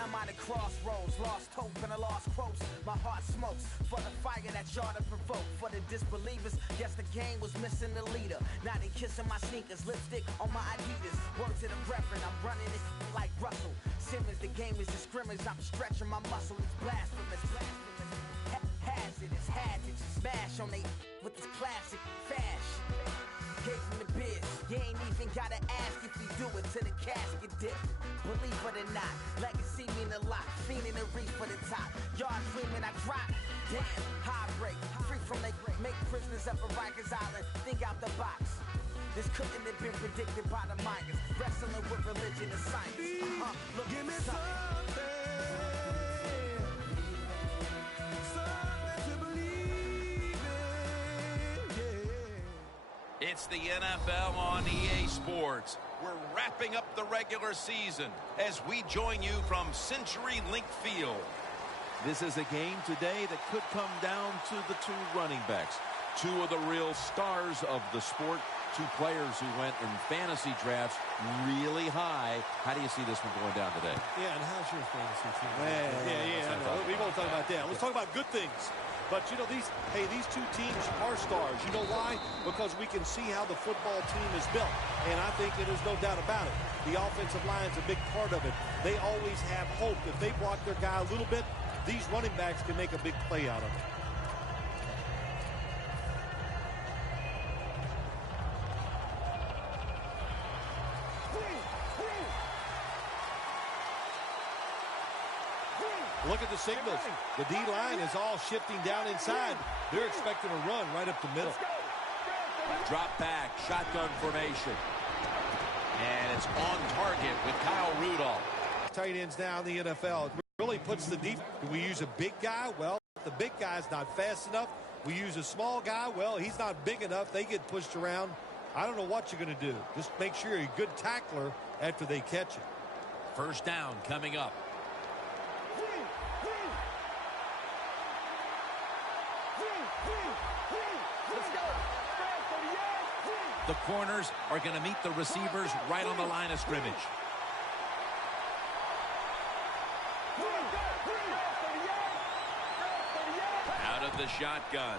I'm at a crossroads, lost hope and a lost quotes. My heart smokes for the fire that y'all to provoke. For the disbelievers, guess the game was missing the leader. Now they kissing my sneakers, lipstick on my Adidas. Word to the reverend, I'm running it like Russell Simmons. The game is a scrimmage, I'm stretching my muscle. It's blasphemous, hazardous, had to smash on they with this classic fashion. Gave him the biz, you ain't even gotta ask if he do it to the casket dip. Believe it or not, legacy mean a lot. Fiending to reach for the top. Y'all dreaming I drop. Damn, high break, free from they make prisoners up at Rikers Island. Think out the box. This couldn't have been predicted by the miners. Wrestling with religion and science. Look, give me something to believe in. Yeah. It's the NFL on EA Sports. We're wrapping up the regular season as we join you from CenturyLink Field. This is a game today that could come down to the two running backs. Two of the real stars of the sport. Two players who went in fantasy drafts really high. How do you see this one going down today? Yeah, and how's your fantasy team? Yeah. We won't talk about that. Let's talk about good things. But, you know, these two teams are stars. You know why? Because we can see how the football team is built. And I think there's no doubt about it. The offensive line is a big part of it. They always have hope. If they block their guy a little bit, these running backs can make a big play out of it. Look at the signals. The D-line is all shifting down inside. They're expecting a run right up the middle. Drop back, shotgun formation. And it's on target with Kyle Rudolph. Tight ends now in the NFL. It really puts the deep. Do we use a big guy? Well, if the big guy's not fast enough. We use a small guy. Well, he's not big enough. They get pushed around. I don't know what you're going to do. Just make sure you're a good tackler after they catch it. First down coming up. The corners are going to meet the receivers right on the line of scrimmage. Out of the shotgun.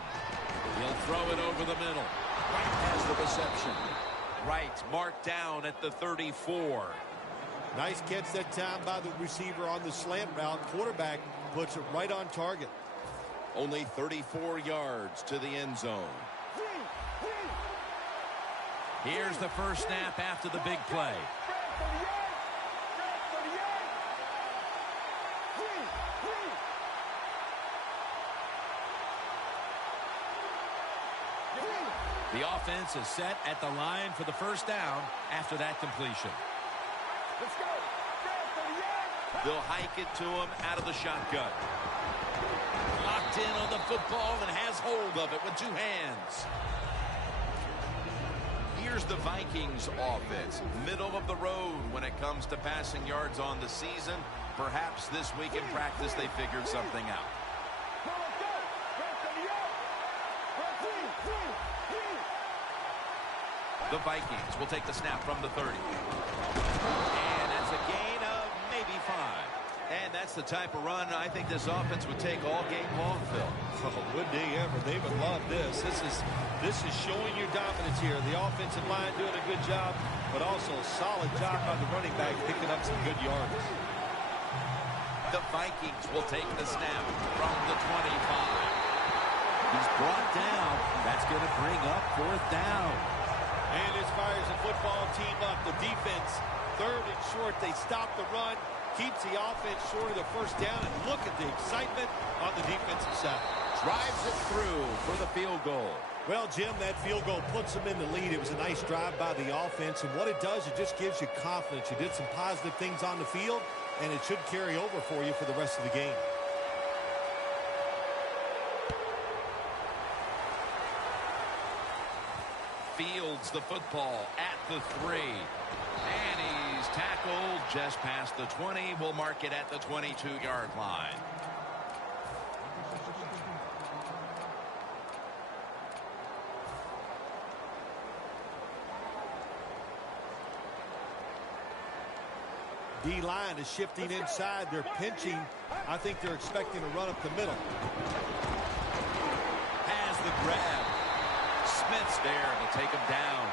He'll throw it over the middle. Right has the reception. Right marked down at the 34. Nice catch that time by the receiver on the slant route. Quarterback puts it right on target. Only 34 yards to the end zone. Here's the first snap after the big play. The offense is set at the line for the first down after that completion. Let's go. They'll hike it to him out of the shotgun. Locked in on the football and has hold of it with two hands. Here's the Vikings offense, middle of the road when it comes to passing yards on the season. Perhaps this week in practice they figured something out. The Vikings will take the snap from the 30. And that's a gain of maybe 5. And that's the type of run I think this offense would take all game long, Phil. Oh, would they ever? They would love this. This is showing your dominance here. The offensive line doing a good job, but also a solid job by the running back picking up some good yards. The Vikings will take the snap from the 25. He's brought down. That's going to bring up fourth down. And this fires the football team up. The defense, third and short. They stop the run. Keeps the offense short of the first down. And look at the excitement on the defensive side. Drives it through for the field goal. Well, Jim, that field goal puts them in the lead. It was a nice drive by the offense. And what it does, it just gives you confidence. You did some positive things on the field, and it should carry over for you for the rest of the game. Fields the football at the 3. And he's tackled just past the 20. We'll mark it at the 22-yard line. D-line is shifting inside. They're pinching. I think they're expecting to run up the middle. Has the grab. Smith's there to take him down.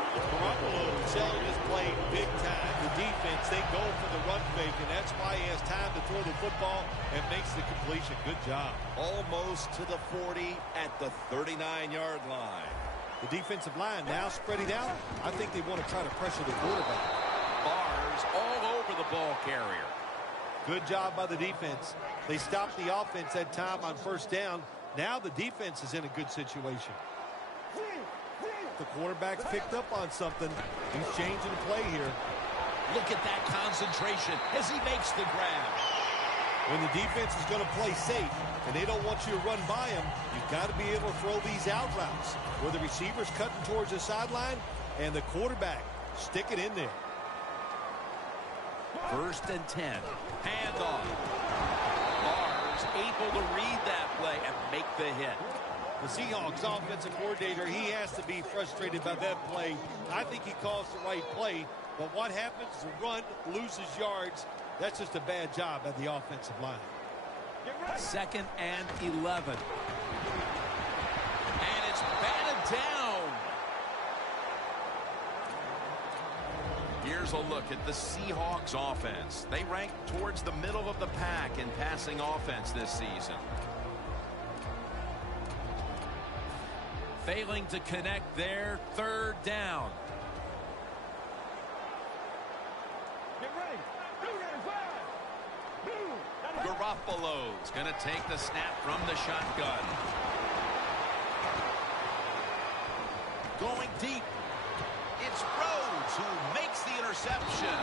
Garoppolo selling his play big time. The defense, they go for the run fake, and that's why he has time to throw the football and makes the completion. Good job. Almost to the 40 at the 39-yard line. The defensive line now spreading out. I think they want to try to pressure the quarterback. Bars all over the ball carrier. Good job by the defense. They stopped the offense that time on first down. Now the defense is in a good situation. The quarterback picked up on something. He's changing the play here. Look at that concentration as he makes the grab. When the defense is going to play safe and they don't want you to run by them, you've got to be able to throw these out routes where the receiver's cutting towards the sideline and the quarterback stick it in there. 1st and 10. Handoff. Mars able to read that play and make the hit. The Seahawks offensive coordinator, he has to be frustrated by that play. I think he calls the right play, but what happens? The run loses yards. That's just a bad job at the offensive line. 2nd and 11. And it's batted down. Here's a look at the Seahawks offense. They rank towards the middle of the pack in passing offense this season. Failing to connect there, 3rd down. Get ready. Garoppolo's going to take the snap from the shotgun. Going deep. It's Rhodes who makes the interception.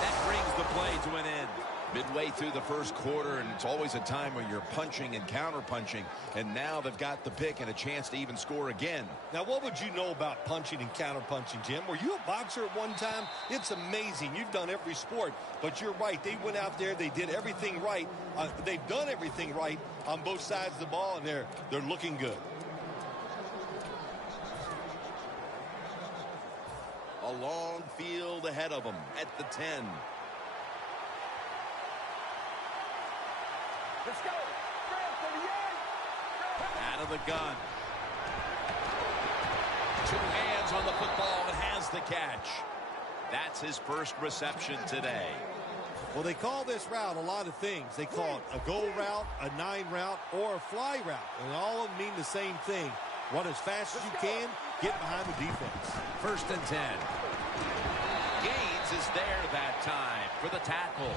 That brings the play to an end. Midway through the first quarter, and it's always a time when you're punching and counter-punching, and now they've got the pick and a chance to even score again. Now, what would you know about punching and counter-punching, Jim? Were you a boxer at one time? It's amazing. You've done every sport, but you're right. They went out there. They did everything right. They've done everything right on both sides of the ball, and they're looking good. A long field ahead of them at the 10. Let's go. Out of the gun. 2 hands on the football and has the catch. That's his first reception today. Well, they call this route a lot of things. They call it a go route, a 9 route, or a fly route. And all of them mean the same thing. Run as fast as you can, get behind the defense. 1st and 10. Gaines is there that time for the tackle.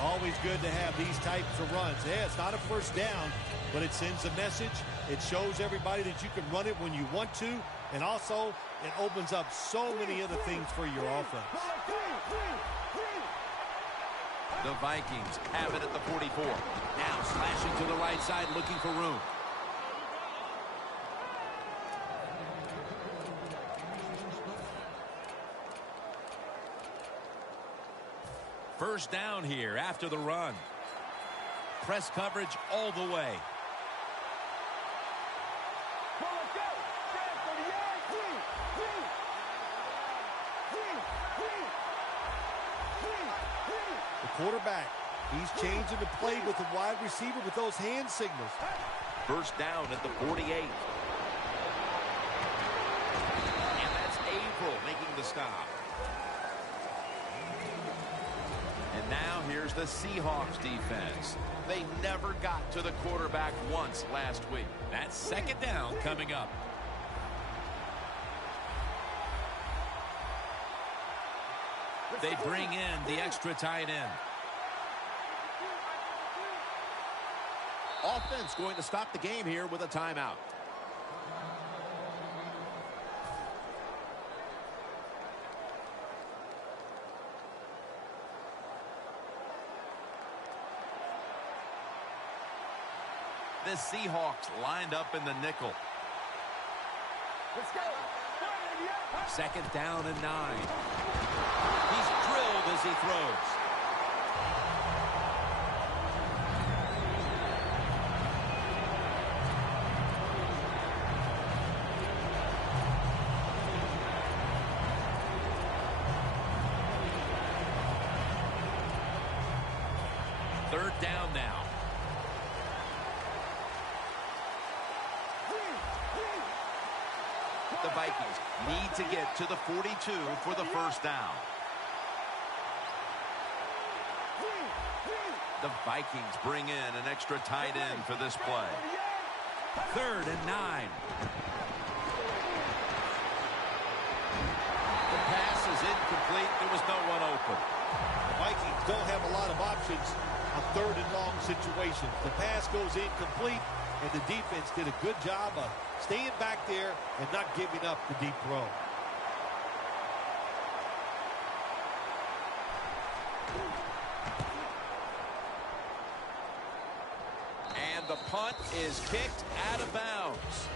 Always good to have these types of runs. Yeah, it's not a first down, but it sends a message. It shows everybody that you can run it when you want to, and also it opens up so many other things for your offense. The Vikings have it at the 44. Now slashing to the right side, looking for room. First down here after the run. Press coverage all the way. The quarterback, he's changing the play with the wide receiver with those hand signals. First down at the 48. And that's April making the stop. And now here's the Seahawks defense. They never got to the quarterback once last week. That's 2nd down coming up. They bring in the extra tight end. Offense going to stop the game here with a timeout. The Seahawks lined up in the nickel. Let's go. 2nd down and 9. He's drilled as he throws. down now. The Vikings need to get to the 42 for the first down. The Vikings bring in an extra tight end for this play. 3rd and 9. The pass is incomplete. There was no one open. The Vikings don't have a lot of options on 3rd and long situations. The pass goes incomplete, and the defense did a good job of staying back there and not giving up the deep throw. And the punt is kicked out of bounds.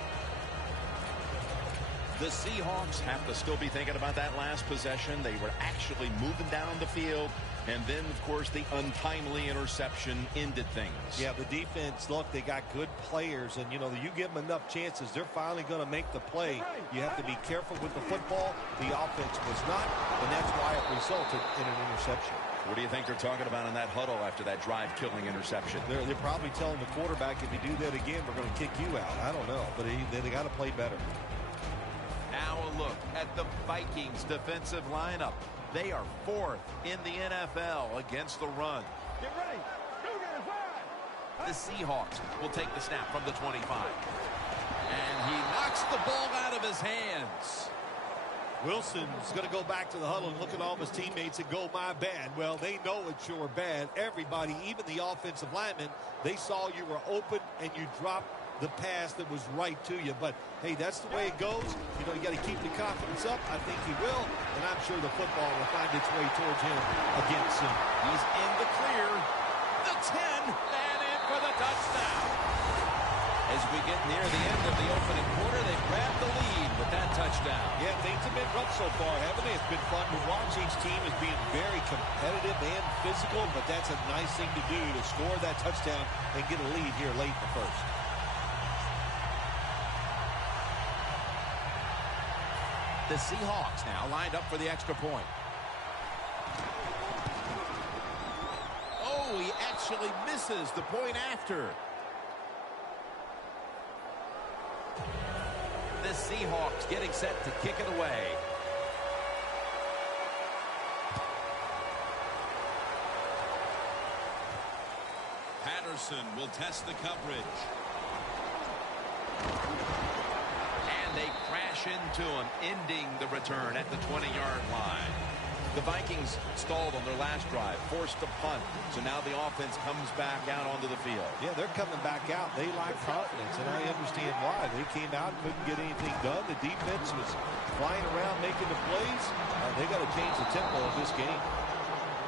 The Seahawks have to still be thinking about that last possession. They were actually moving down the field. And then, of course, the untimely interception ended things. Yeah, the defense, look, they got good players. And, you know, you give them enough chances, they're finally going to make the play. You have to be careful with the football. The offense was not, and that's why it resulted in an interception. What do you think they're talking about in that huddle after that drive-killing interception? They're probably telling the quarterback, if you do that again, we're going to kick you out. I don't know, but they got to play better. Now a look at the Vikings defensive lineup. They are 4th in the NFL against the run. Get ready. The Seahawks will take the snap from the 25. And he knocks the ball out of his hands. Wilson's going to go back to the huddle and look at all of his teammates and go, my bad. Well, they know it's your bad. Everybody, even the offensive linemen, they saw you were open and you dropped the pass that was right to you. But, hey, that's the way it goes. You know, you got to keep the confidence up. I think he will, and I'm sure the football will find its way towards him again soon. He's in the clear. The 10, and in for the touchdown. As we get near the end of the opening quarter, they grab the lead with that touchdown. Yeah, things have been rough so far, haven't they? It's been fun to watch. Each team is being very competitive and physical, but that's a nice thing to do, to score that touchdown and get a lead here late in the first. The Seahawks now lined up for the extra point. Oh, he actually misses the point after. The Seahawks getting set to kick it away. Patterson will test the coverage. They crash into him, ending the return at the 20-yard line. The Vikings stalled on their last drive, forced a punt, so now the offense comes back out onto the field. Yeah, they're coming back out. They lack confidence, and I understand why. They came out, couldn't get anything done. The defense was flying around making the plays. They got to change the tempo of this game.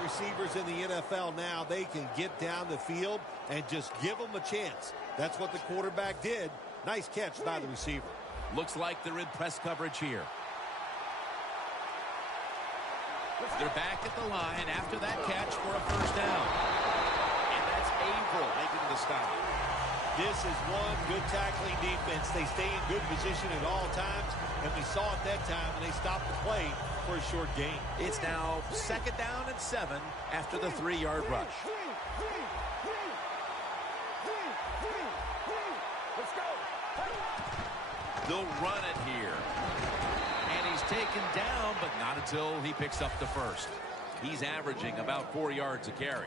Receivers in the NFL now, they can get down the field and just give them a chance. That's what the quarterback did. Nice catch by the receiver. Looks like they're in press coverage here. They're back at the line after that catch for a first down. And that's Averill making the stop. This is one good tackling defense. They stay in good position at all times, and we saw it that time when they stopped the play for a short gain. It's now 2nd down and 7 after the 3-yard rush. Let's go. They'll run it here. And he's taken down, but not until he picks up the first. He's averaging about 4 yards a carry.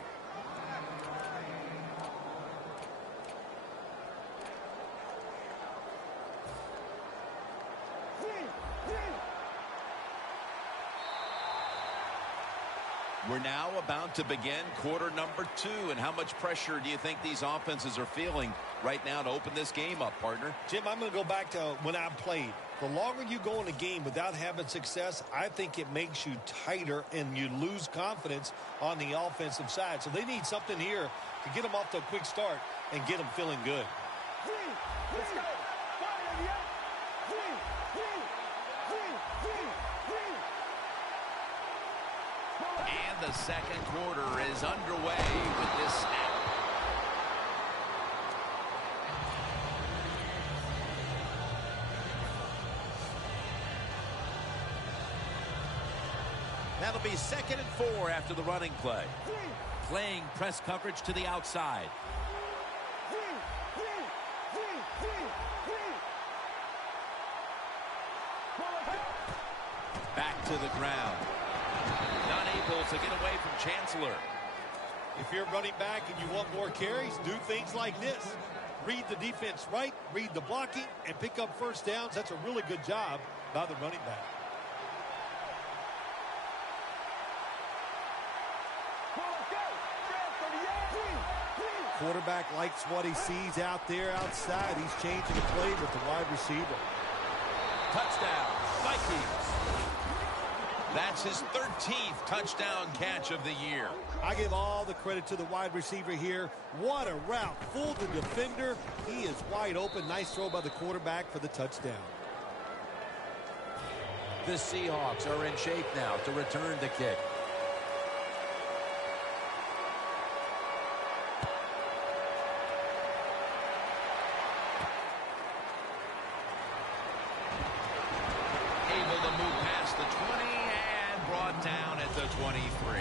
We're now about to begin quarter number 2. And how much pressure do you think these offenses are feeling right now to open this game up, partner? Jim, I'm going to go back to when I played. The longer you go in a game without having success, I think it makes you tighter and you lose confidence on the offensive side. So they need something here to get them off to a quick start and get them feeling good. Let's go. And the second quarter is underway with this snap. That'll be 2nd and 4 after the running play. playing press coverage to the outside. Back to the ground. Not able to get away from Chancellor. If you're running back and you want more carries, do things like this. Read the defense right, read the blocking, and pick up first downs. That's a really good job by the running back. Quarterback likes what he sees out there outside. He's changing the play with the wide receiver. Touchdown, Vikings. That's his 13th touchdown catch of the year. I give all the credit to the wide receiver here. What a route. Fooled the defender. He is wide open. Nice throw by the quarterback for the touchdown. The Seahawks are in shape now to return the kick. Able to move past the 20 and brought down at the 23.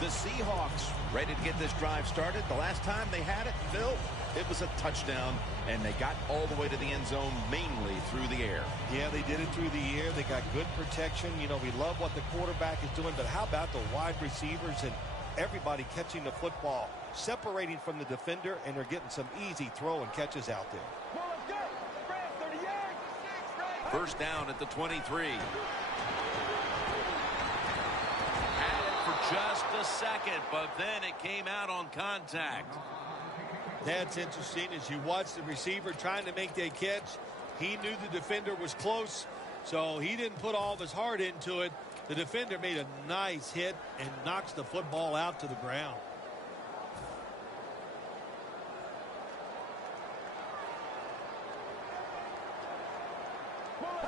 The Seahawks ready to get this drive started. The last time they had it, Phil, it was a touchdown, and they got all the way to the end zone mainly through the air. Yeah, they did it through the air. They got good protection. You know, we love what the quarterback is doing, but how about the wide receivers and everybody catching the football, separating from the defender, and they're getting some easy throw and catches out there. First down at the 23. For just a second, but then it came out on contact. That's interesting. As you watch the receiver trying to make that catch, he knew the defender was close, so he didn't put all of his heart into it. The defender made a nice hit and knocks the football out to the ground.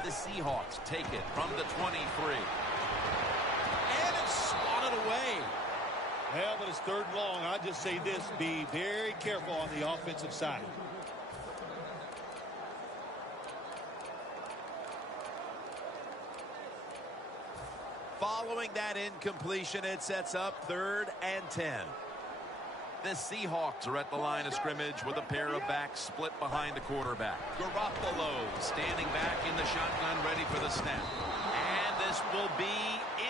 The Seahawks take it from the 23. And it's swatted away. Well, but it's third and long. I'll just say this, be very careful on the offensive side. Following that incompletion, it sets up 3rd and 10. The Seahawks are at the line of scrimmage with a pair of backs split behind the quarterback. Garoppolo standing back in the shotgun ready for the snap. And this will be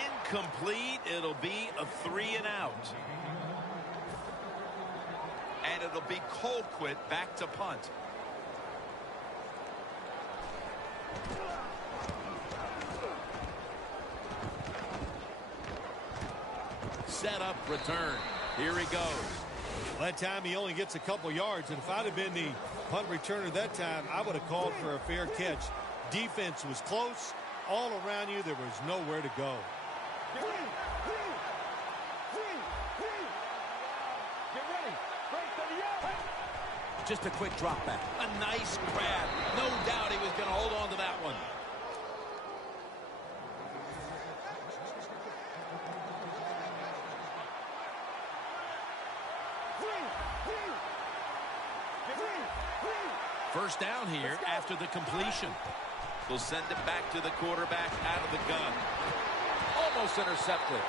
incomplete. It'll be a 3 and out. And it'll be Colquitt back to punt. Set up return. Here he goes. That time he only gets a couple yards, and if I'd have been the punt returner that time, I would have called for a fair catch. Defense was close. All around you, there was nowhere to go. Just a quick drop back. A nice grab. No doubt he was going to hold on to that one. First down here after the completion. They'll send it back to the quarterback out of the gun. Almost intercepted.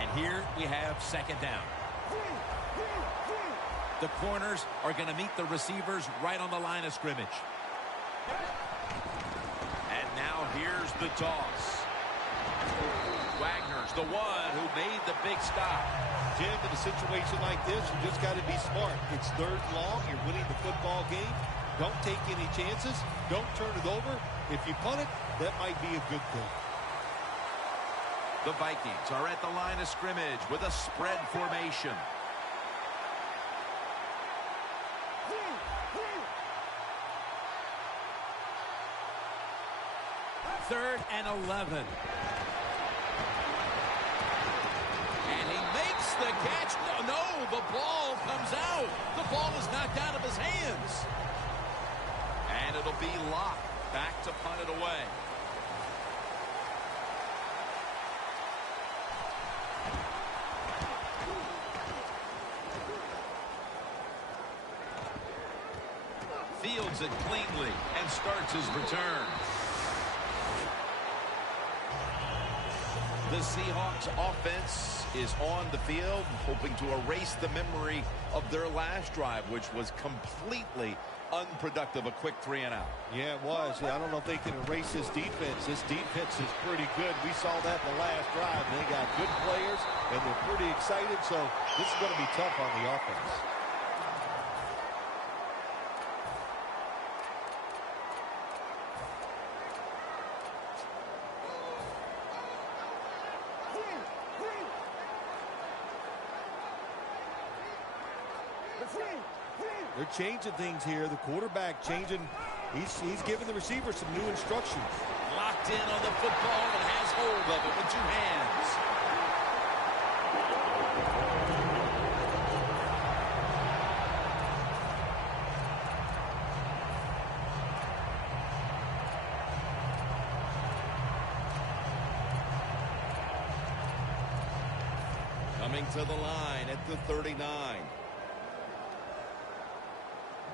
And here we have second down. The corners are going to meet the receivers right on the line of scrimmage. And now here's the toss. Wagner's the one who made the big stop. Jim, in a situation like this, you just got to be smart. It's third and long. You're winning the football game. Don't take any chances. Don't turn it over. If you punt it, that might be a good thing. The Vikings are at the line of scrimmage with a spread formation. Third and 11. And he makes the catch. No, the ball comes out. The ball is knocked out of his hands. And it'll be Locke back to punt it away. Field it cleanly and starts his return. The Seahawks offense is on the field, hoping to erase the memory of their last drive, which was completely unproductive, a quick 3-and-out. Yeah, it was. I don't know if they can erase this defense. This defense is pretty good. We saw that in the last drive. They got good players, and they're pretty excited, so this is going to be tough on the offense. They're changing things here. The quarterback changing. He's giving the receiver some new instructions. Locked in on the football and has hold of it with 2 hands. Coming to the line at the 39.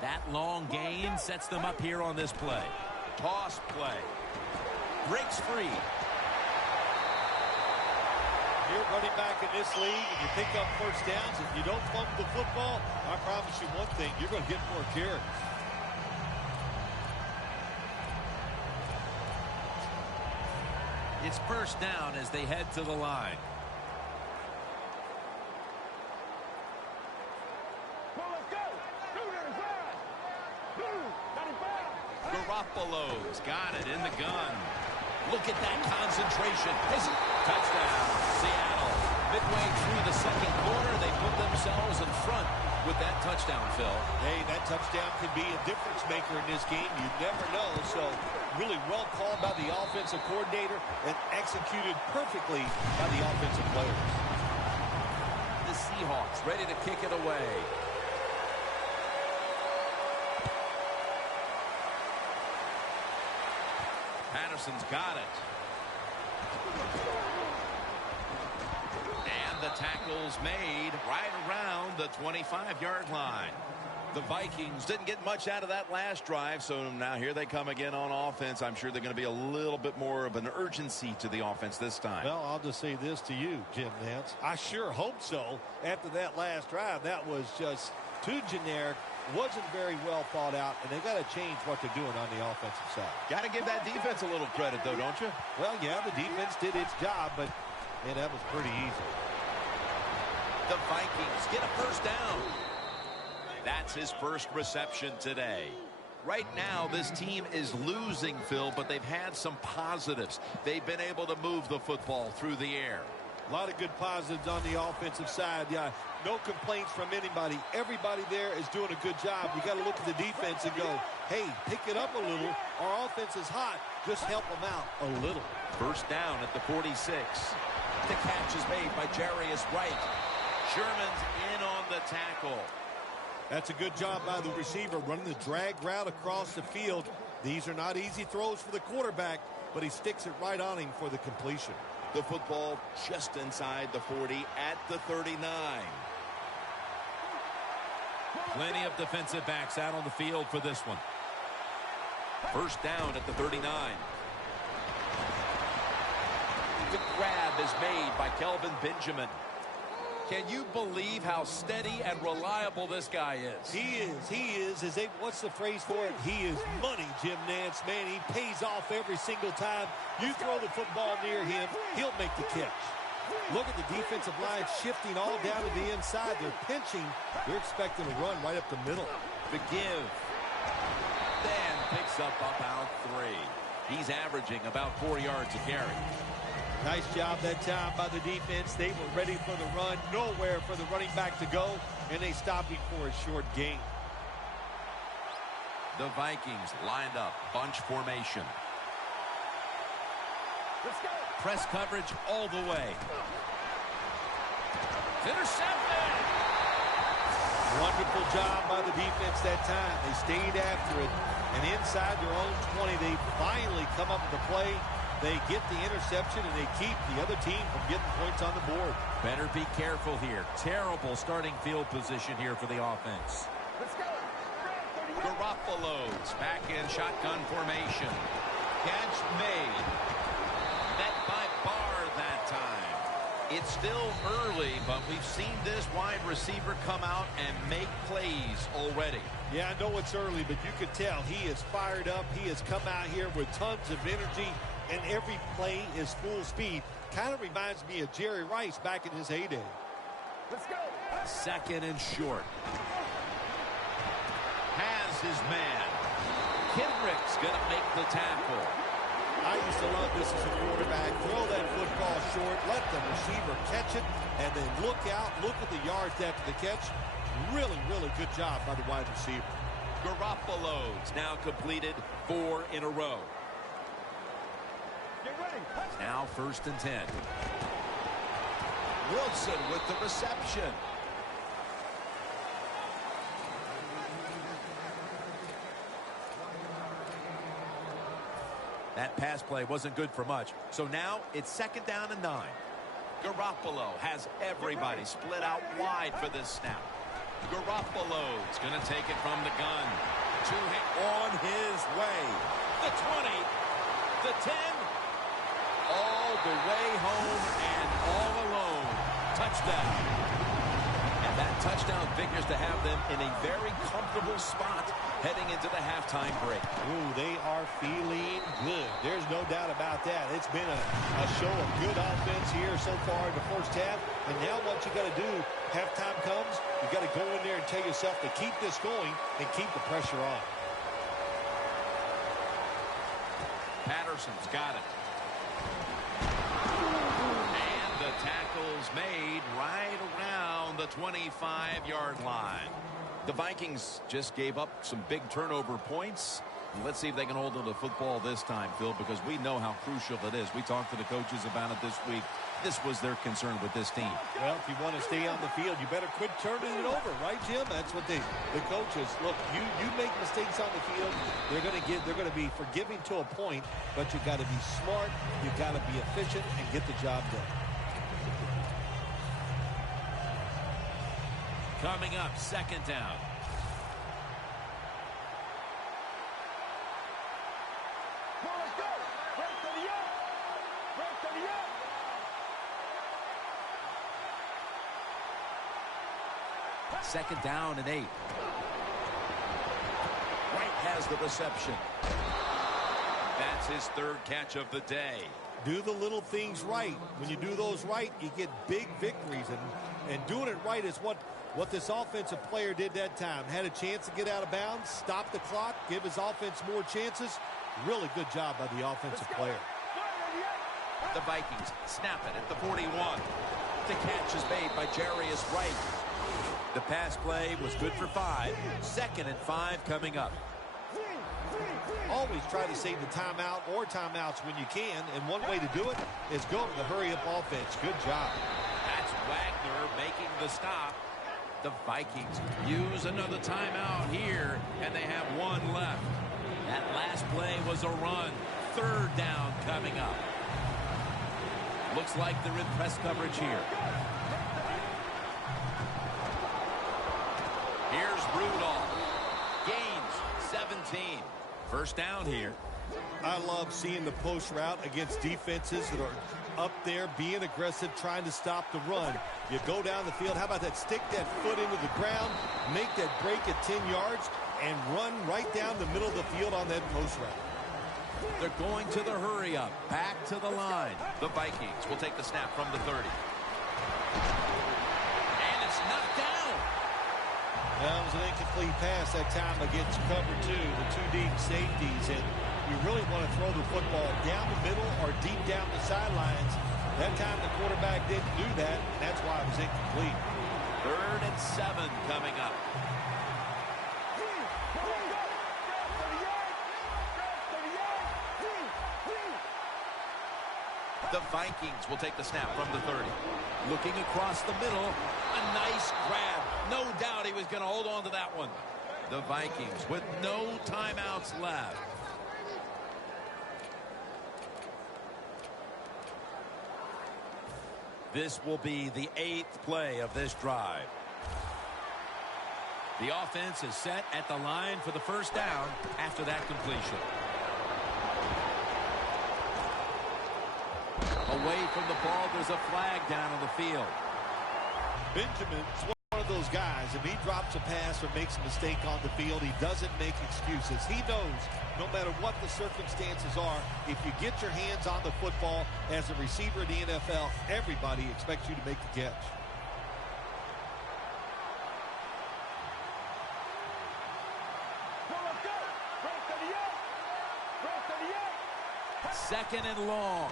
That long gain sets them up here on this play. Toss play. Breaks free. You're running back in this league and you pick up first downs. If you don't fumble the football, I promise you one thing, you're going to get more carries. It's first down as they head to the line. Garoppolo's got it in the gun. Look at that concentration. Touchdown, Seattle. Midway through the second quarter, they put themselves in front with that touchdown, Phil. Hey, that touchdown could be a difference maker in this game. You never know. So really well called by the offensive coordinator and executed perfectly by the offensive players. The Seahawks ready to kick it away. Patterson's got it. And the tackle's made right around the 25-yard line. The Vikings didn't get much out of that last drive, so now here they come again on offense. I'm sure they're going to be a little bit more of an urgency to the offense this time. Well, I'll just say this to you, Jim Nance. I sure hope so. After that last drive, that was just too generic. Wasn't very well thought out, and they got to change what they're doing on the offensive side. Got to give that defense a little credit, though, don't you? Well, yeah, the defense did its job, but man, that was pretty easy. The Vikings get a first down. That's his first reception today. Right now, this team is losing, Phil, but they've had some positives. They've been able to move the football through the air. A lot of good positives on the offensive side. Yeah, no complaints from anybody. Everybody there is doing a good job. You got to look at the defense and go, hey, pick it up a little. Our offense is hot. Just help them out a little. First down at the 46. The catch is made by Jarius Wright. Sherman's in on the tackle. That's a good job by the receiver running the drag route across the field. These are not easy throws for the quarterback, but he sticks it right on him for the completion. The football just inside the 40 at the 39. Plenty of defensive backs out on the field for this one. First down at the 39. The grab is made by Kelvin Benjamin. Can you believe how steady and reliable this guy is? He is. What's the phrase for it? He is money, Jim Nance. Man, he pays off every single time. You throw the football near him, he'll make the catch. Look at the defensive line shifting all down to the inside. They're pinching. They're expecting a run right up the middle. The give. Then picks up about 3. He's averaging about 4 yards a carry. Nice job that time by the defense. They were ready for the run. Nowhere for the running back to go, and they stopped him for a short gain. The Vikings lined up, bunch formation. Let's go. Press coverage all the way. Intercepted! Wonderful job by the defense that time. They stayed after it, and inside their own 20, they finally come up with the play. They get the interception, and they keep the other team from getting points on the board. Better be careful here. Terrible starting field position here for the offense. Let's go. Garoppolo's back in shotgun formation. Catch made. Met by Barr that time. It's still early, but we've seen this wide receiver come out and make plays already. Yeah, I know it's early, but you can tell he is fired up. He has come out here with tons of energy, and every play is full speed. Kind of reminds me of Jerry Rice back in his heyday. Let's go. Second and short. Has his man. Kendrick's going to make the tackle. I used to love this as a quarterback. Throw that football short, let the receiver catch it, and then look out, look at the yards after the catch. Really, really good job by the wide receiver. Garoppolo's now completed 4 in a row. Get ready. Now 1st and 10. Wilson with the reception. That pass play wasn't good for much. So now it's 2nd down and 9. Garoppolo has everybody split out wide for this snap. Garoppolo's going to take it from the gun. On his way. The 20, the 10, All the way home and all alone. Touchdown. And that touchdown figures to have them in a very comfortable spot heading into the halftime break. Ooh, they are feeling good. There's no doubt about that. It's been a show of good offense here so far in the first half. And now what you got to do, halftime comes, you got to go in there and tell yourself to keep this going and keep the pressure on. Patterson's got it. And the tackle's made right around the 25-yard line. The Vikings just gave up some big turnover points. Let's see if they can hold on to football this time, Phil, because we know how crucial it is. We talked to the coaches about it this week. This was their concern with this team. Well, if you want to stay on the field, you better quit turning it over, right, Jim? That's what the coaches look. You make mistakes on the field, they're going to be forgiving to a point, but you got to be smart, you got to be efficient, and get the job done. Coming up, 2nd down. Come on, let's go. Break to the up. Break to the up. Second down and 8. White has the reception. That's his 3rd catch of the day. Do the little things right. When you do those right, you get big victories. And doing it right is what this offensive player did that time. Had a chance to get out of bounds, stop the clock, give his offense more chances. Really good job by the offensive player. The Vikings snap it at the 41. The catch is made by Jarius Wright. The pass play was good for 5. 2nd and 5 coming up. Always try to save the timeout or timeouts when you can, and one way to do it is go to the hurry-up offense. Good job. That's Wagner making the stop. The Vikings use another timeout here, and they have 1 left. That last play was a run. 3rd down coming up. Looks like they're in press coverage here. Here's Rudolph. Gains 17. 1st down here. I love seeing the post route against defenses that are up there being aggressive, trying to stop the run. You go down the field. How about that? Stick that foot into the ground, make that break at 10 yards, and run right down the middle of the field on that post route. They're going to the hurry up. Back to the line. The Vikings will take the snap from the 30. And it's knocked down. That was an incomplete pass that time against cover 2, the 2 deep safeties. And you really want to throw the football down the middle or deep down the sidelines. That time the quarterback didn't do that, and that's why it was incomplete. 3rd and 7 coming up. The Vikings will take the snap from the 30. Looking across the middle. A nice grab. No doubt he was going to hold on to that one. The Vikings with no timeouts left. This will be the 8th play of this drive. The offense is set at the line for the first down after that completion. Away from the ball, there's a flag down on the field. Benjamin's one of those guys. If he drops a pass or makes a mistake on the field, he doesn't make excuses. He knows no matter what the circumstances are, if you get your hands on the football as a receiver in the NFL, everybody expects you to make the catch. Second and long.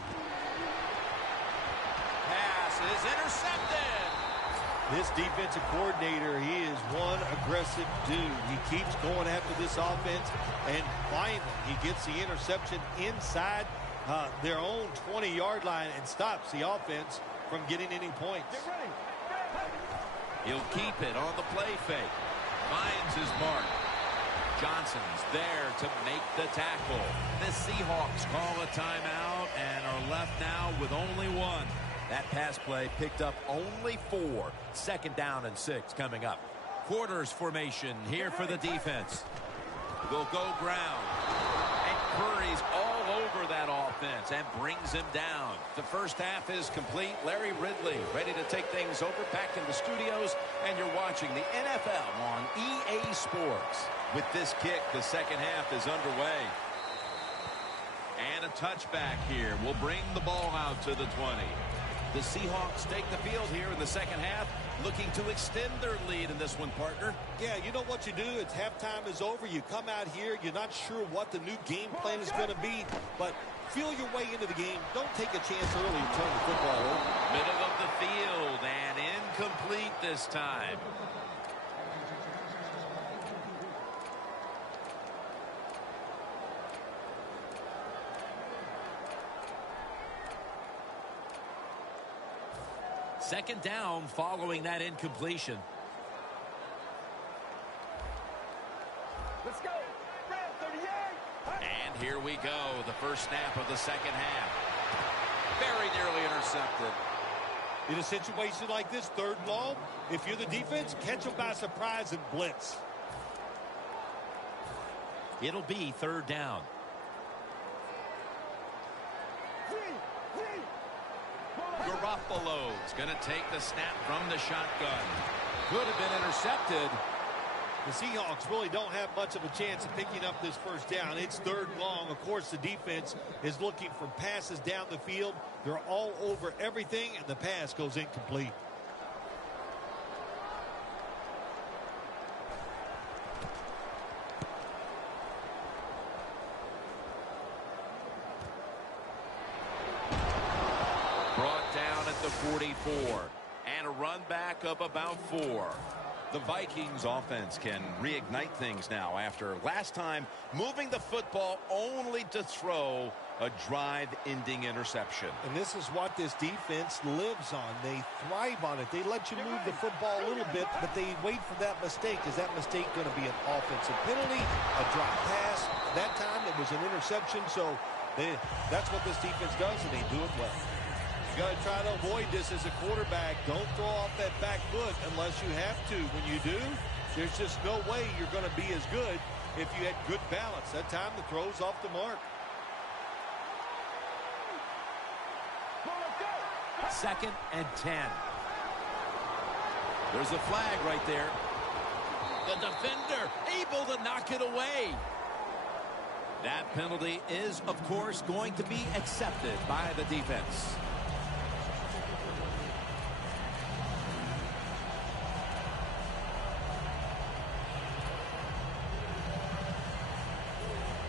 Pass is intercepted. This defensive coordinator, he is one aggressive dude. He keeps going after this offense, and finally he gets the interception inside their own 20-yard line and stops the offense from getting any points. He'll keep it on the play fake. Finds his mark. Johnson's there to make the tackle. The Seahawks call a timeout and are left now with only one. That pass play picked up only 4. Second down and 6 coming up. Quarters formation here for the defense. Will go ground. And Curry's all over that offense and brings him down. The first half is complete. Larry Ridley ready to take things over back in the studios. And you're watching the NFL on EA Sports. With this kick, the second half is underway. And a touchback here will bring the ball out to the 20. The Seahawks take the field here in the second half, looking to extend their lead in this one, partner. Yeah, you know what you do? It's halftime is over. You come out here. You're not sure what the new game plan is going to be, but feel your way into the game. Don't take a chance early and turn the football over. Middle of the field and incomplete this time. Second down following that incompletion. Let's go. Red 38. And here we go. The first snap of the second half. Very nearly intercepted. In a situation like this, third and long, if you're the defense, catch them by surprise and blitz. It'll be third down. Garoppolo's going to take the snap from the shotgun. Could have been intercepted. The Seahawks really don't have much of a chance of picking up this first down. It's third and long. Of course, the defense is looking for passes down the field. They're all over everything, and the pass goes incomplete. Brought down at the 44. And a run back of about 4. The Vikings offense can reignite things now after last time moving the football only to throw a drive-ending interception. And this is what this defense lives on. They thrive on it. They let you move the football a little bit, but they wait for that mistake. Is that mistake going to be an offensive penalty, a drop pass? That time it was an interception, so that's what this defense does, and they do it well. You got to try to avoid this as a quarterback. Don't throw off that back foot unless you have to. When you do, there's just no way you're going to be as good if you had good balance. That time the throw's off the mark. Second and 10. There's a flag right there. The defender able to knock it away. That penalty is, of course, going to be accepted by the defense.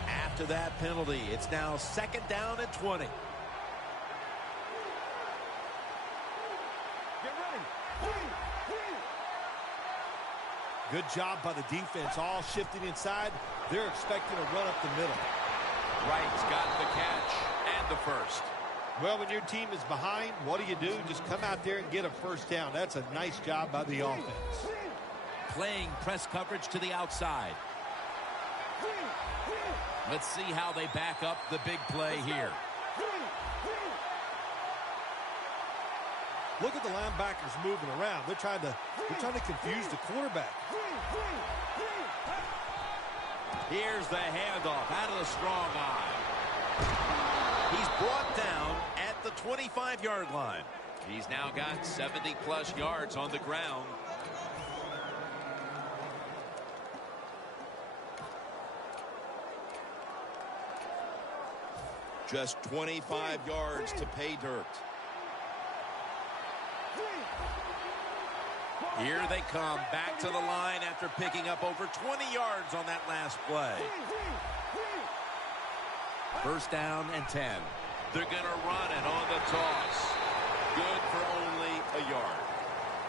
After that penalty, it's now second down and 20. Good job by the defense, all shifting inside. They're expecting a run up the middle. Wright's got the catch and the first. Well, when your team is behind, what do? Just come out there and get a first down. That's a nice job by the offense. Playing press coverage to the outside. Let's see how they back up the big play here. Look at the linebackers moving around. They're trying to confuse the quarterback. Here's the handoff out of the strong eye. He's brought down at the 25-yard line. He's now got 70-plus yards on the ground. Just 25 yards to pay dirt. Here they come back to the line after picking up over 20 yards on that last play. First down and 10. They're going to run it on the toss. Good for only a yard.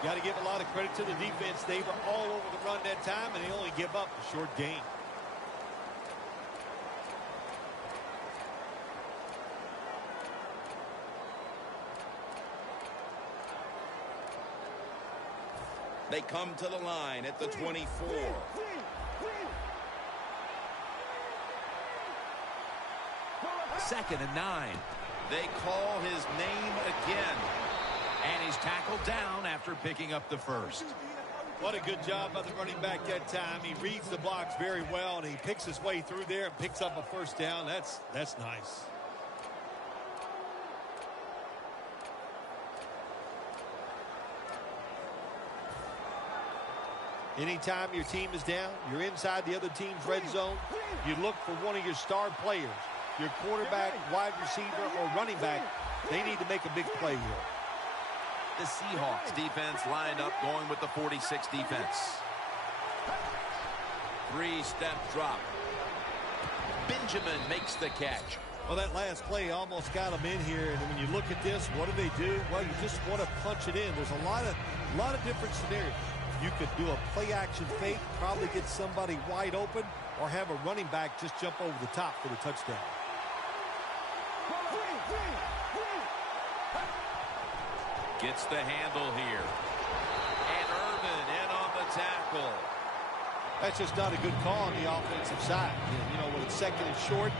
Got to give a lot of credit to the defense. They were all over the run that time, and they only give up a short gain. They come to the line at the 24. Second and 9. They call his name again. And he's tackled down after picking up the first. What a good job by the running back that time. He reads the blocks very well, and he picks his way through there and picks up a first down. That's nice. Anytime your team is down, you're inside the other team's red zone, you look for one of your star players, your quarterback, wide receiver, or running back. They need to make a big play here. The Seahawks defense lined up going with the 46 defense. Three-step drop. Benjamin makes the catch. Well, that last play almost got them in here. And when you look at this, what do? Well, you just want to punch it in. There's a lot of different scenarios. You could do a play-action fake, probably get somebody wide open, or have a running back just jump over the top for the touchdown. Gets the handle here. And Irvin in on the tackle. That's just not a good call on the offensive side. You know, when it's second and short,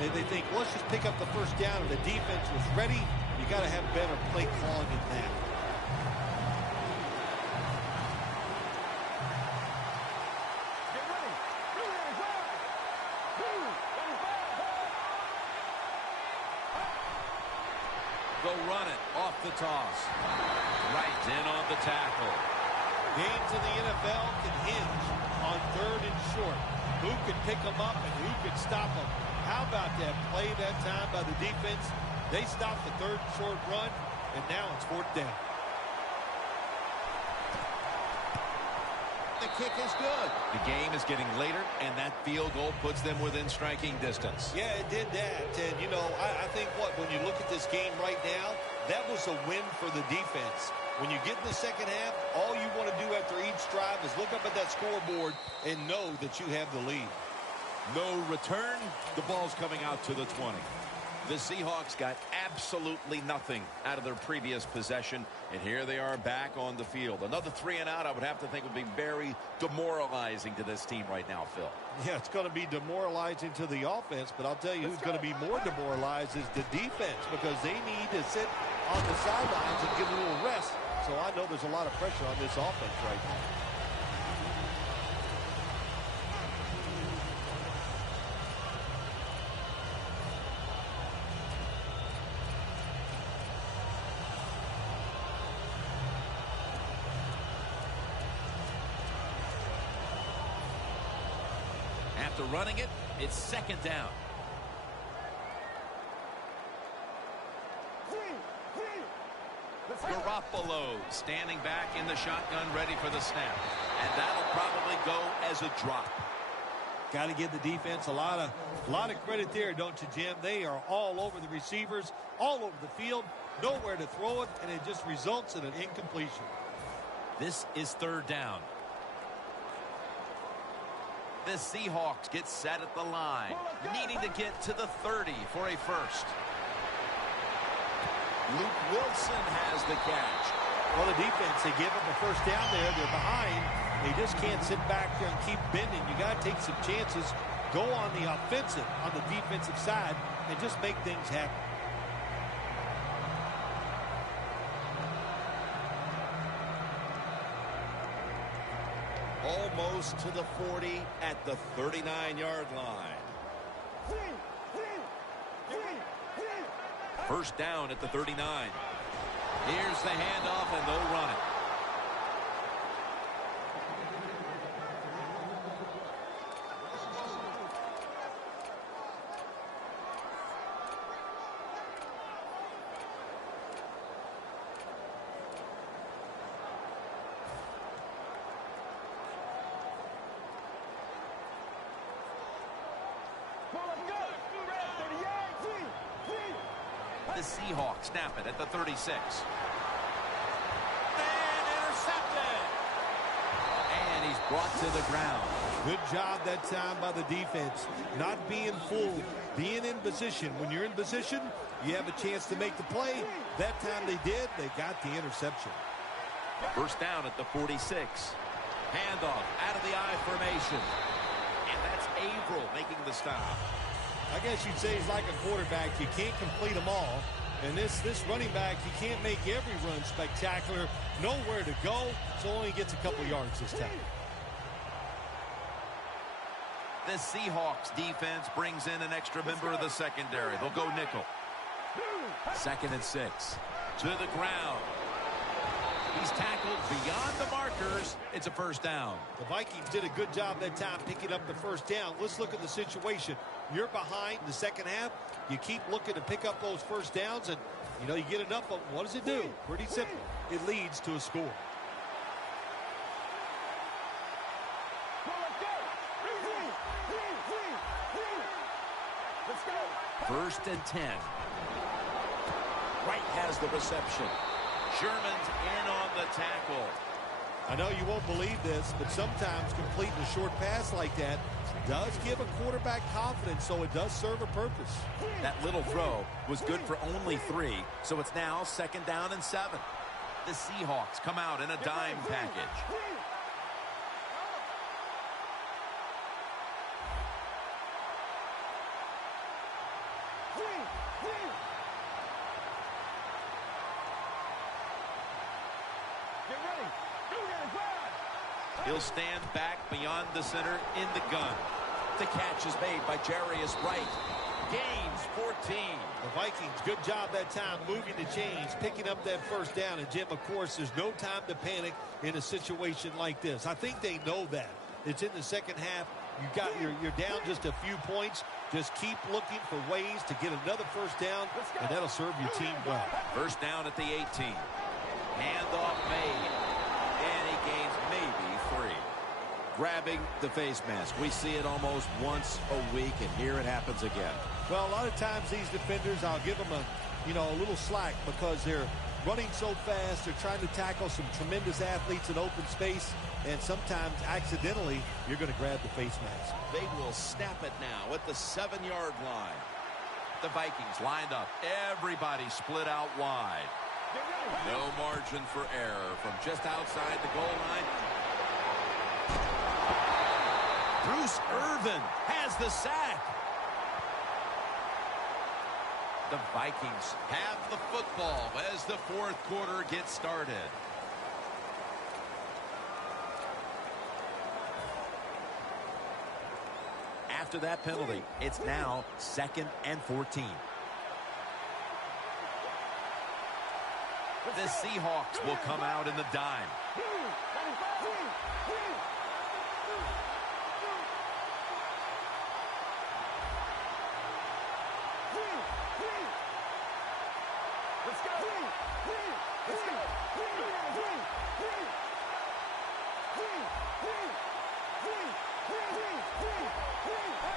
they think, well, let's just pick up the first down, and the defense was ready. You got to have better play calling than that. Go run it off the toss. Right in on the tackle. Games in the NFL can hinge on third and short. Who can pick them up and who can stop them? How about that play that time by the defense? They stopped the third and short run, and now it's fourth down. The kick is good. The game is getting later, and that field goal puts them within striking distance. Yeah, it did that. And, you know, I think when you look at this game right now, that was a win for the defense. When you get in the second half, all you want to do after each drive is look up at that scoreboard and know that you have the lead. No return. The ball's coming out to the 20. The Seahawks got absolutely nothing out of their previous possession, and here they are back on the field. Another 3 and out, I would have to think, would be very demoralizing to this team right now, Phil. Yeah, it's going to be demoralizing to the offense, but I'll tell you who's going to be more demoralized is the defense, because they need to sit on the sidelines and get a little rest. So I know there's a lot of pressure on this offense right now. After running it, it's second down. Garoppolo standing back in the shotgun, ready for the snap. And that'll probably go as a drop. Got to give the defense a lot of credit there, don't you, Jim? They are all over the receivers, all over the field, nowhere to throw it, and it just results in an incompletion. This is third down. The Seahawks get set at the line, needing to get to the 30 for a first. Luke Wilson has the catch. Well, the defense, they give them a first down there. They're behind. They just can't sit back there and keep bending. You got to take some chances. Go on the offensive, on the defensive side, and just make things happen. Almost to the 40 at the 39-yard line. First down at the 39. Here's the handoff, and they'll run it. The Seahawks snap it at the 36. And intercepted. And he's brought to the ground. Good job that time by the defense. Not being fooled, being in position. When you're in position, you have a chance to make the play. That time they did. They got the interception. First down at the 46. Handoff out of the I formation. And that's Averill making the stop. I guess you'd say he's like a quarterback. You can't complete them all. And this running back, you can't make every run spectacular. Nowhere to go, so only gets a couple yards this time. The Seahawks defense brings in an extra member of the secondary. They'll go nickel. 2nd and 6. To the ground. He's tackled beyond the markers. It's a first down. The Vikings did a good job that time picking up the first down. Let's look at the situation. You're behind in the second half. You keep looking to pick up those first downs, and, you get enough of them. What does it do? Pretty simple. It leads to a score. First and 10. Wright has the reception. Sherman's in on the tackle. I know you won't believe this, but sometimes completing a short pass like that does give a quarterback confidence, so it does serve a purpose. That little throw was good for only 3, so it's now 2nd down and 7. The Seahawks come out in a dime package. He'll stand back beyond the center in the gun. The catch is made by Jarius Wright. Gains 14. The Vikings, good job that time moving the chains, picking up that first down. And, Jim, of course, there's no time to panic in a situation like this. I think they know that. It's in the second half. You're down just a few points. Just keep looking for ways to get another first down, and that'll serve your team well. First down at the 18. Handoff made. And he gains maybe 3. Grabbing the face mask. We see it almost once a week, and here it happens again. Well, a lot of times these defenders, I'll give them a little slack because they're running so fast. They're trying to tackle some tremendous athletes in open space, and sometimes accidentally you're going to grab the face mask. They will snap it now at the 7-yard line. The Vikings lined up. Everybody split out wide. No margin for error from just outside the goal line. Bruce Irvin has the sack. The Vikings have the football as the 4th quarter gets started. After that penalty, it's now 2nd and 14. The Seahawks will come out in the dime.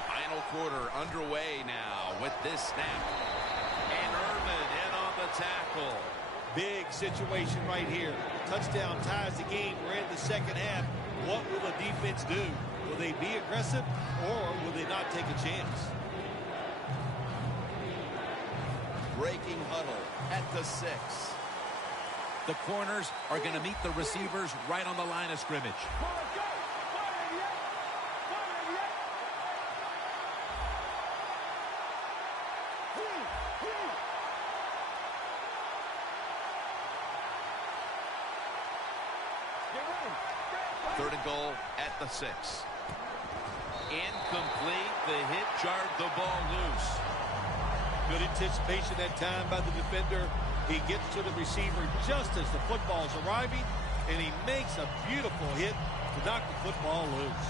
Final quarter underway now with this snap. And Irvin in on the tackle. Big situation right here. Touchdown ties the game. We're in the second half. What will the defense do? Will they be aggressive, or will they not take a chance? Breaking huddle at the 6. The corners are going to meet the receivers right on the line of scrimmage. Third and goal at the 6. Incomplete. The hit jarred the ball loose. Good anticipation that time by the defender. He gets to the receiver just as the football is arriving, and he makes a beautiful hit to knock the football loose.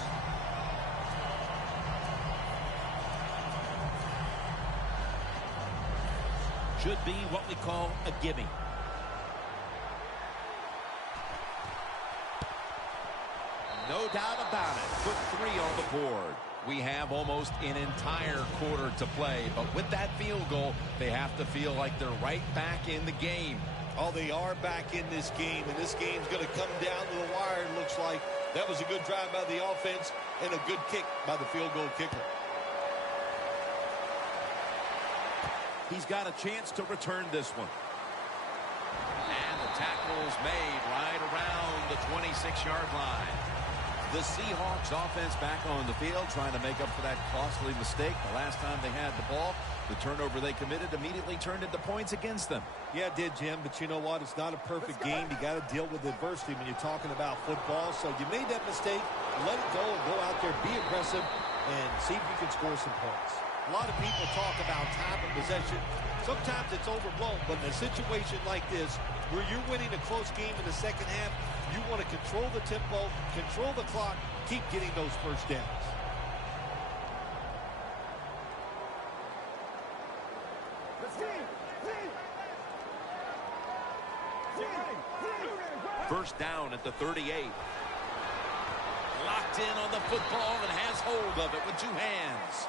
Should be what we call a gimme. No doubt about it. Put 3 on the board. We have almost an entire quarter to play, but with that field goal, they have to feel like they're right back in the game. Oh, they are back in this game, and this game's going to come down to the wire, it looks like. That was a good drive by the offense and a good kick by the field goal kicker. He's got a chance to return this one. And the tackle's made right around the 26-yard line. The Seahawks offense back on the field trying to make up for that costly mistake. The last time they had the ball, the turnover they committed immediately turned into points against them. Yeah, it did, Jim, but you know what? It's not a perfect game. You got to deal with adversity when you're talking about football. So you made that mistake, let it go, and go out there, be aggressive, and see if you can score some points. A lot of people talk about time of possession. Sometimes it's overblown, but in a situation like this, where you're winning a close game in the second half, you want to control the tempo, control the clock, keep getting those first downs. First down at the 38. Locked in on the football and has hold of it with 2 hands.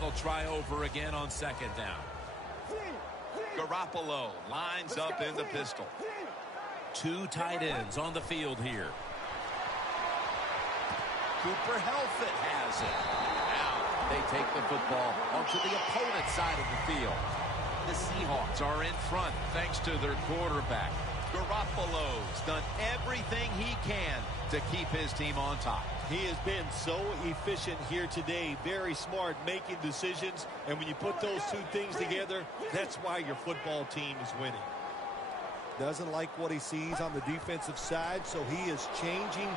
They'll try over again on second down. Garoppolo lines up in the pistol. 2 tight ends on the field here. Cooper Helfett has it. Now they take the football onto the opponent's side of the field. The Seahawks are in front thanks to their quarterback. Garoppolo's done everything he can to keep his team on top. He has been so efficient here today, very smart, making decisions, and when you put those 2 things together, that's why your football team is winning. Doesn't like what he sees on the defensive side, so he is changing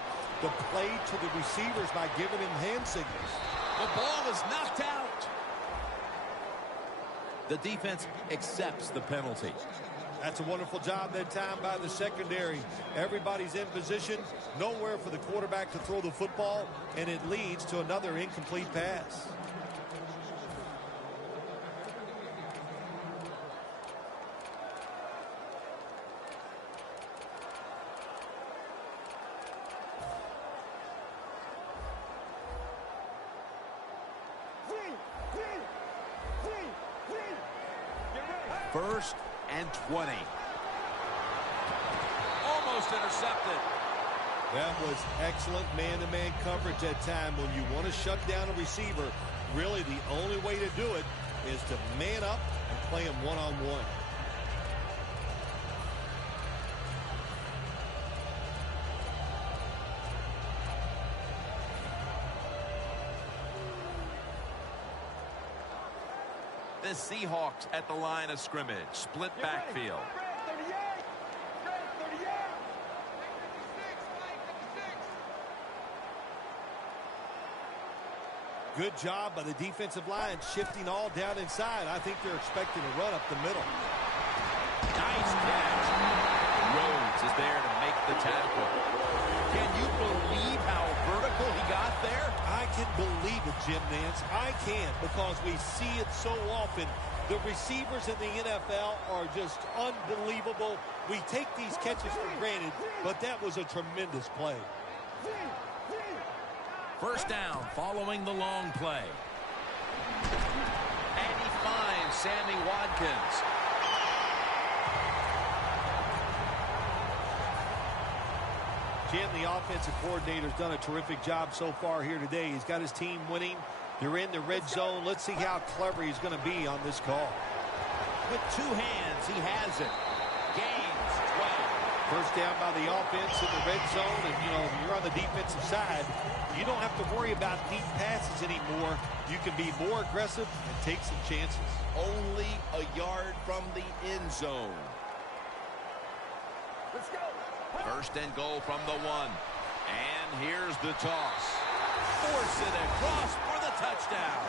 the play to the receivers by giving him hand signals. The ball is knocked out. The defense accepts the penalty. That's a wonderful job that time by the secondary. Everybody's in position, nowhere for the quarterback to throw the football, and it leads to another incomplete pass. First and 20. Almost intercepted. That was excellent man-to-man coverage that time. When you want to shut down a receiver, really the only way to do it is to man up and play him one-on-one. The Seahawks at the line of scrimmage. Split backfield. Good job by the defensive line, shifting all down inside. I think they're expecting a run up the middle. Nice catch. Rhodes is there to make the tackle. Can you believe how vertical he got there? I can believe it, Jim Nance. I can, because we see it so often. The receivers in the NFL are just unbelievable. We take these catches for granted, but that was a tremendous play. First down following the long play. And he finds Sammy Watkins. Jim, the offensive coordinator's done a terrific job so far here today. He's got his team winning. They're in the red zone. Let's see how clever he's going to be on this call. With 2 hands, he has it. Gains 12. First down by the offense in the red zone, and, you know, you're on the defensive side. You don't have to worry about deep passes anymore. You can be more aggressive and take some chances. Only a yard from the end zone. Let's go. First and goal from the 1. And here's the toss. Force it across for the touchdown.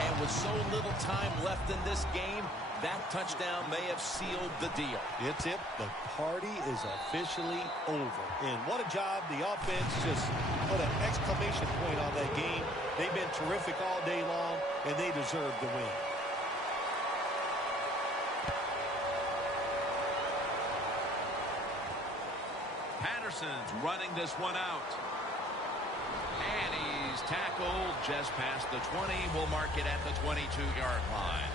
And with so little time left in this game, that touchdown may have sealed the deal. It's it. The party is officially over. And what a job. The offense just put an exclamation point on that game. They've been terrific all day long, and they deserve the win. Patterson's running this one out. And he's tackled just past the 20. We'll mark it at the 22-yard line.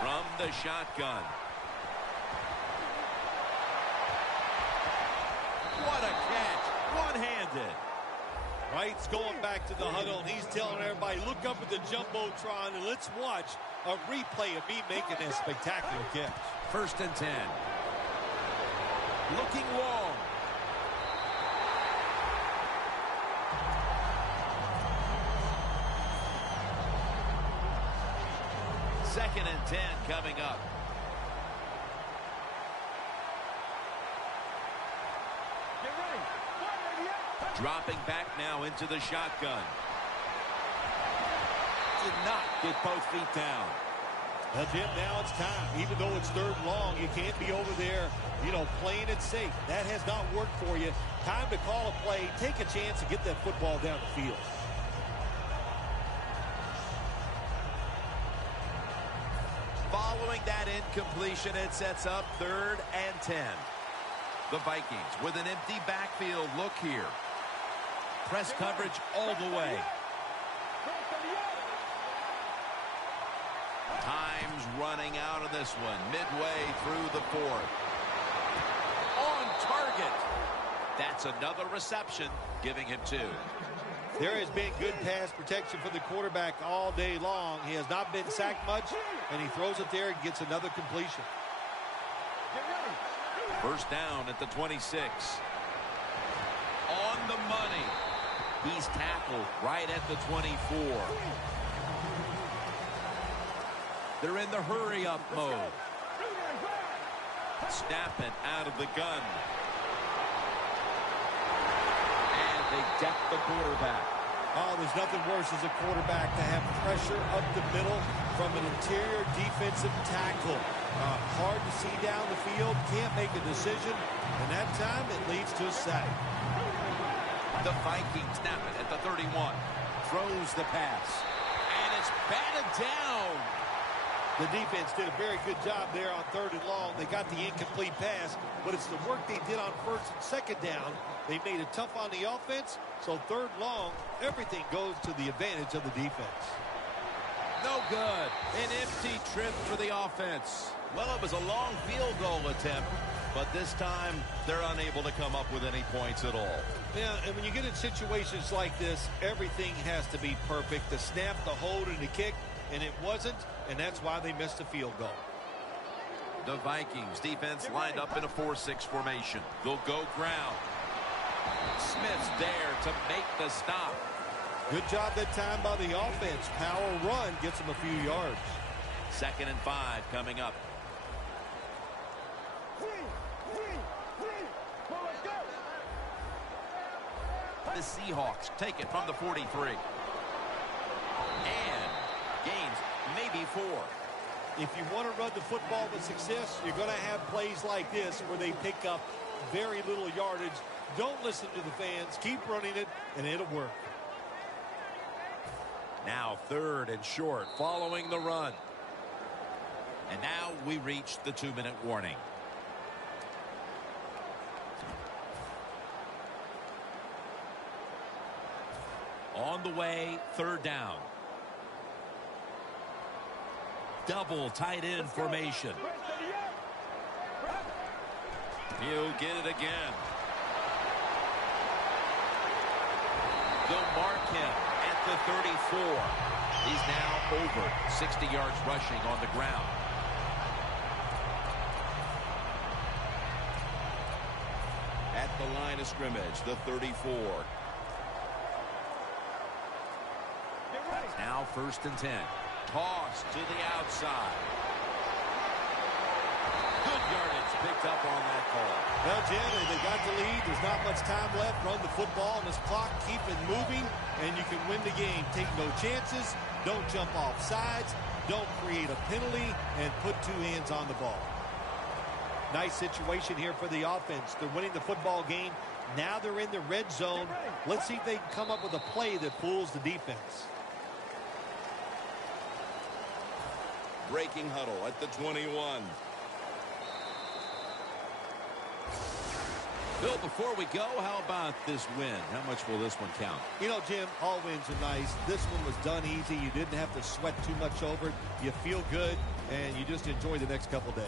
From the shotgun. What a catch. One-handed. Wright's going back to the huddle, and he's telling everybody, look up at the Jumbotron, and let's watch a replay of me making that spectacular catch. First and 10. Looking long. Second and 10 coming up. Get ready. Dropping back now into the shotgun. Did not get both feet down. Well, Jim, now it's time. Even though it's third and long, you can't be over there, you know, playing it safe. That has not worked for you. Time to call a play, take a chance to get that football down the field. Following that incompletion, it sets up 3rd and 10. The Vikings with an empty backfield look here. Press coverage all the way. Time's running out of this one. Midway through the 4th. On target. That's another reception, giving him 2. There has been good pass protection for the quarterback all day long. He has not been sacked much, and he throws it there and gets another completion. First down at the 26. On the money. He's tackled right at the 24. They're in the hurry-up mode. Snap it out of the gun. And they deck the quarterback. Oh, there's nothing worse as a quarterback to have pressure up the middle from an interior defensive tackle. Hard to see down the field, can't make a decision, and that time it leads to a sack. The Vikings snap it at the 31. Throws the pass. And it's batted down. The defense did a very good job there on 3rd and long. They got the incomplete pass, but it's the work they did on 1st and 2nd down. They made it tough on the offense, so 3rd and long, everything goes to the advantage of the defense. No good. An empty trip for the offense. Well, it was a long field goal attempt, but this time they're unable to come up with any points at all. Yeah, and when you get in situations like this, everything has to be perfect. The snap, the hold, and the kick, and it wasn't, and that's why they missed the field goal. The Vikings defense lined up in a 4-6 formation. They'll go ground. Smith's there to make the stop. Good job that time by the offense. Power run gets them a few yards. 2nd and 5 coming up. The Seahawks take it from the 43. And gains maybe 4. If you want to run the football with success, you're going to have plays like this where they pick up very little yardage. Don't listen to the fans. Keep running it, and it'll work. Now 3rd and short following the run. And now we reach the 2-minute warning. On the way, 3rd down. Double tight end formation. He'll get it again. They'll mark him at the 34. He's now over 60 yards rushing on the ground. At the line of scrimmage, the 34. Now 1st and 10. Toss to the outside. Good yardage picked up on that call. Well, Jim, they got the lead. There's not much time left. Run the football on this clock. Keep it moving, and you can win the game. Take no chances. Don't jump off sides. Don't create a penalty, and put 2 hands on the ball. Nice situation here for the offense. They're winning the football game. Now they're in the red zone. Let's see if they can come up with a play that fools the defense. Breaking huddle at the 21. Bill, before we go, how about this win? How much will this one count? You know, Jim, all wins are nice. This one was done easy. You didn't have to sweat too much over it. You feel good, and you just enjoy the next couple days.